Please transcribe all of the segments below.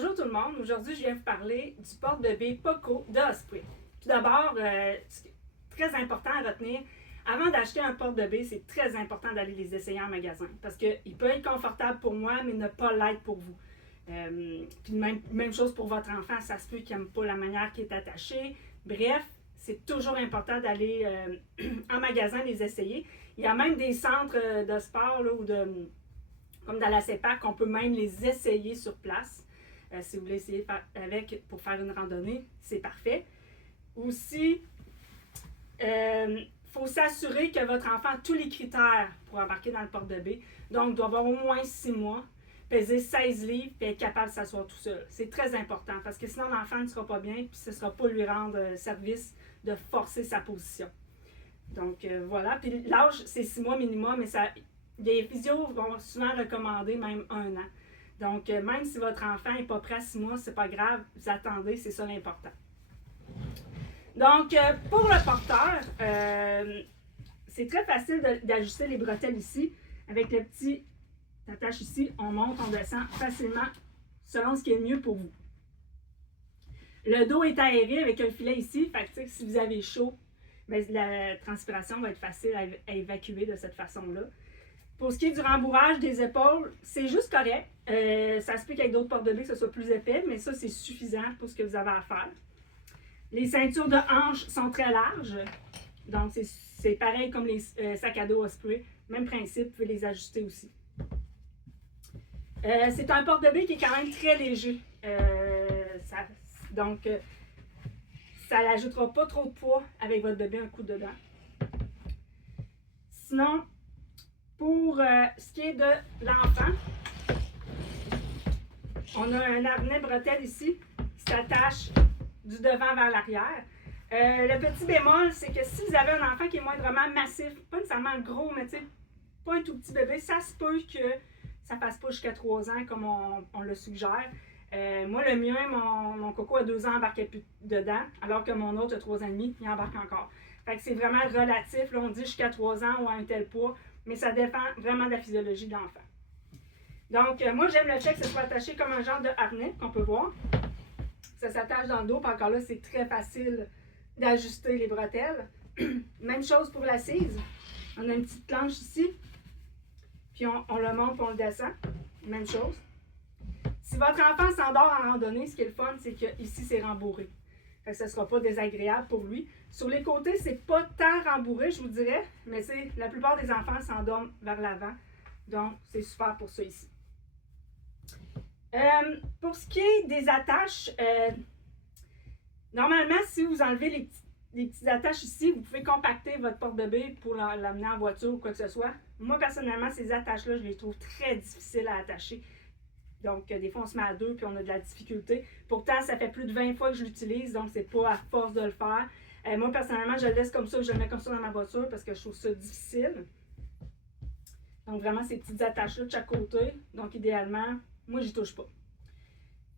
Bonjour tout le monde, aujourd'hui je viens vous parler du porte-bébé Poco de Osprey. Tout d'abord, très important à retenir, avant d'acheter un porte-bébé, c'est très important d'aller les essayer en magasin parce qu'il peut être confortable pour moi, mais ne pas l'être pour vous. Puis même chose pour votre enfant, ça se peut qu'il n'aime pas la manière qu'il est attaché. Bref, c'est toujours important d'aller en magasin les essayer. Il y a même des centres de sport là, ou comme dans la CEPAC, on peut même les essayer sur place. Si vous voulez essayer pour faire une randonnée, c'est parfait. Aussi, faut s'assurer que votre enfant a tous les critères pour embarquer dans le porte-bébé. Donc, doit avoir au moins 6 mois, peser 16 livres et être capable de s'asseoir tout seul. C'est très important parce que sinon, l'enfant ne sera pas bien et ce ne sera pas lui rendre service de forcer sa position. Donc, voilà. Puis l'âge, c'est 6 mois minimum, mais les physios vont souvent recommander même 1 an. Donc, même si votre enfant n'est pas prêt à 6 mois, c'est pas grave, vous attendez, c'est ça l'important. Donc, pour le porteur, c'est très facile d'ajuster les bretelles ici. Avec le petit attache ici, on monte, on descend facilement selon ce qui est mieux pour vous. Le dos est aéré avec un filet ici, fait que si vous avez chaud, bien, la transpiration va être facile à évacuer de cette façon-là. Pour ce qui est du rembourrage des épaules, c'est juste correct. Ça se peut qu'avec d'autres porte-bébés, que ce soit plus épais, mais ça, c'est suffisant pour ce que vous avez à faire. Les ceintures de hanches sont très larges. Donc, c'est pareil comme les sacs à dos Osprey. Même principe, vous pouvez les ajuster aussi. C'est un porte-bébé qui est quand même très léger. Donc, ça n'ajoutera pas trop de poids avec votre bébé un coup dedans. Sinon, pour ce qui est de l'enfant, on a un harnais bretelle ici qui s'attache du devant vers l'arrière. Le petit bémol, c'est que si vous avez un enfant qui est moindrement massif, pas nécessairement gros, mais pas un tout petit bébé, ça se peut que ça ne passe pas jusqu'à 3 ans comme on le suggère. Moi, le mien, mon coco a 2 ans, embarquait plus dedans, alors que mon autre a 3 ans et demi, il embarque encore. Fait que c'est vraiment relatif. Là, on dit jusqu'à 3 ans ou à un tel poids, mais ça dépend vraiment de la physiologie de l'enfant. Donc, moi, j'aime le fait que ce soit attaché comme un genre de harnais qu'on peut voir. Ça s'attache dans le dos, puis encore là, c'est très facile d'ajuster les bretelles. Même chose pour l'assise. On a une petite planche ici, puis on le monte et on le descend. Même chose. Si votre enfant s'endort en randonnée, ce qui est le fun, c'est qu'ici, c'est rembourré. Fait que ce ne sera pas désagréable pour lui. Sur les côtés, c'est pas tant rembourré, je vous dirais, mais la plupart des enfants s'endorment vers l'avant. Donc, c'est super pour ça ici. Pour ce qui est des attaches, normalement, si vous enlevez les petites attaches ici, vous pouvez compacter votre porte-bébé pour l'amener en voiture ou quoi que ce soit. Moi, personnellement, ces attaches-là, je les trouve très difficiles à attacher. Donc, des fois, on se met à 2 puis on a de la difficulté. Pourtant, ça fait plus de 20 fois que je l'utilise, donc c'est pas à force de le faire. Moi, personnellement, je le laisse comme ça, je le mets comme ça dans ma voiture parce que je trouve ça difficile. Donc, vraiment, ces petites attaches-là de chaque côté. Donc, idéalement, moi, j'y touche pas.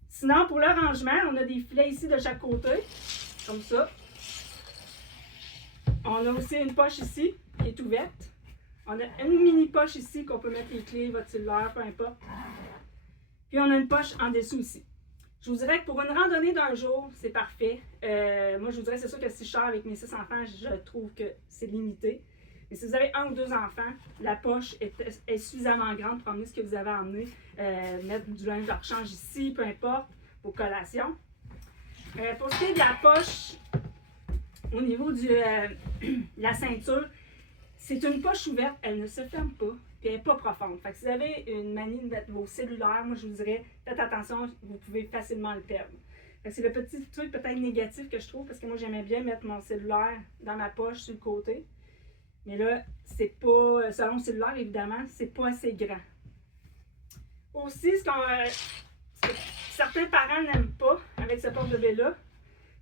Sinon, pour le rangement, on a des filets ici de chaque côté, comme ça. On a aussi une poche ici qui est ouverte. On a une mini poche ici qu'on peut mettre les clés, votre cellulaire, peu importe. Puis on a une poche en dessous ici. Je vous dirais que pour une randonnée d'un jour, c'est parfait. Moi, je vous dirais, c'est sûr que si je sors avec mes 6 enfants, je trouve que c'est limité. Mais si vous avez 1 ou 2 enfants, la poche est suffisamment grande pour emmener ce que vous avez à emmener. Mettre du linge de rechange ici, peu importe, vos collations. Pour ce qui est de la poche, au niveau de la ceinture, c'est une poche ouverte, elle ne se ferme pas. Puis elle n'est pas profonde. Fait que si vous avez une manie de mettre vos cellulaires, moi je vous dirais, faites attention, vous pouvez facilement le perdre. C'est le petit truc peut-être négatif que je trouve, parce que moi j'aimais bien mettre mon cellulaire dans ma poche sur le côté. Mais là, c'est pas, selon le cellulaire évidemment, c'est pas assez grand. Aussi, ce que certains parents n'aiment pas avec ce porte-bébé-là,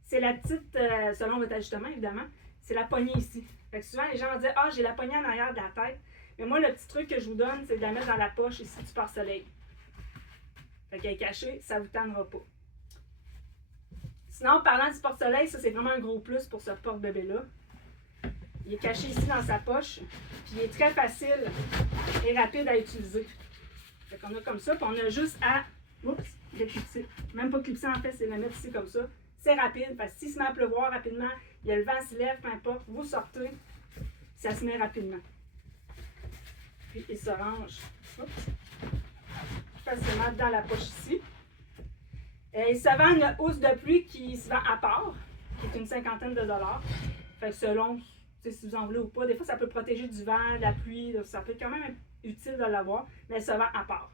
c'est la petite, selon votre ajustement évidemment, c'est la poignée ici. Fait que souvent les gens vont dire, ah, j'ai la poignée en arrière de la tête. Mais moi, le petit truc que je vous donne, c'est de la mettre dans la poche ici du pare-soleil. Fait qu'elle est cachée, ça ne vous tannera pas. Sinon, parlant du porte-soleil, ça c'est vraiment un gros plus pour ce porte-bébé-là. Il est caché ici dans sa poche, puis il est très facile et rapide à utiliser. Fait qu'on a comme ça, puis on a juste à le clipser. Même pas clipser, en fait, c'est le mettre ici comme ça. C'est rapide, parce que s'il se met à pleuvoir rapidement, il y a le vent se lève, peu importe, vous sortez, ça se met rapidement. Puis il se range facilement dans la poche ici. Il se vend une housse de pluie qui se vend à part, qui est une cinquantaine de dollars. Fait que selon si vous en voulez ou pas, des fois ça peut protéger du vent, de la pluie, ça peut être quand même être utile de l'avoir, mais elle se vend à part.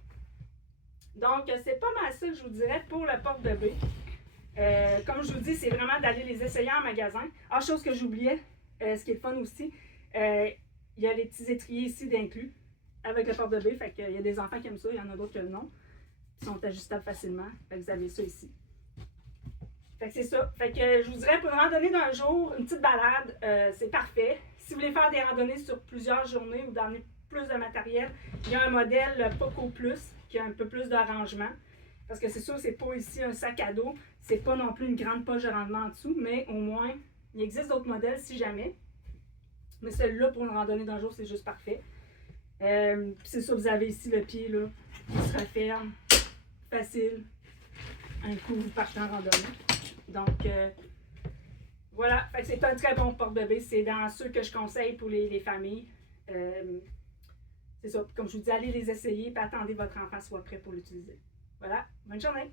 Donc c'est pas mal ça que je vous dirais pour le porte-bébé. Comme je vous dis, c'est vraiment d'aller les essayer en magasin. Ah, chose que j'oubliais, ce qui est le fun aussi, il y a les petits étriers ici d'inclus avec le porte-bébé. Fait qu'il y a des enfants qui aiment ça, il y en a d'autres que non. Ils sont ajustables facilement. Fait que vous avez ça ici. Fait que c'est ça. Fait que je vous dirais pour une randonnée d'un jour, une petite balade, c'est parfait. Si vous voulez faire des randonnées sur plusieurs journées ou d'amener plus de matériel, il y a un modèle, le Poco Plus, qui a un peu plus d'arrangement. Parce que c'est sûr, c'est pas ici un sac à dos, c'est pas non plus une grande poche de rendement en dessous, mais au moins, il existe d'autres modèles si jamais. Mais celui-là, pour une randonnée d'un jour, c'est juste parfait. C'est ça, vous avez ici le pied là, qui se referme, facile. Un coup, vous partez en randonnée. Donc, voilà, c'est un très bon porte-bébé. C'est dans ceux que je conseille pour les familles. C'est ça, comme je vous dis, allez les essayer et attendez que votre enfant soit prêt pour l'utiliser. Voilà, bonne journée!